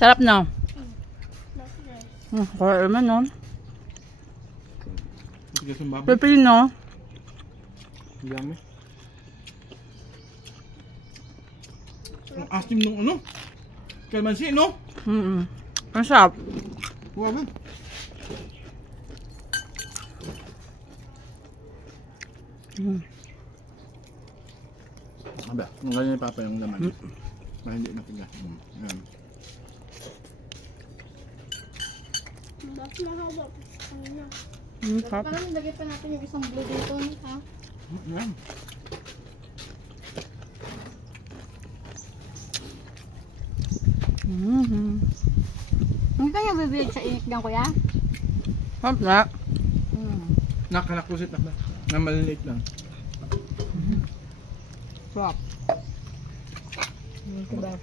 Sarap na. That's nice. Kaya naman, no? Matigas yung baboy. Pepino. Yummy. Ang asim nung ano? Kalamansi, no? Ang sarap. Grabe. Aba, nung ganyan ni Papa yung laman. Para hindi matigas. Ayan. Mas mahaba. Ano? Sarap. Parang nilagay pa natin yung isang blue dito, ha? Ayan. Hindi kanya bibig sa init lang, kuya? Sarap na. Nakalakusit na. Na maliliit lang. Sarap. Diba?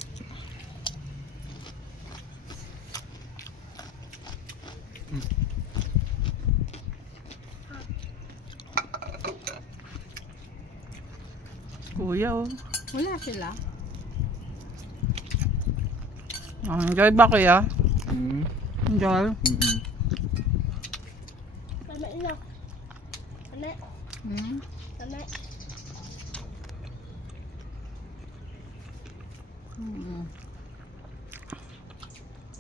Kuya, oh. Wala sila. Enjoy ba, kuya? Enjoy. Tama ina. Tama. Tama.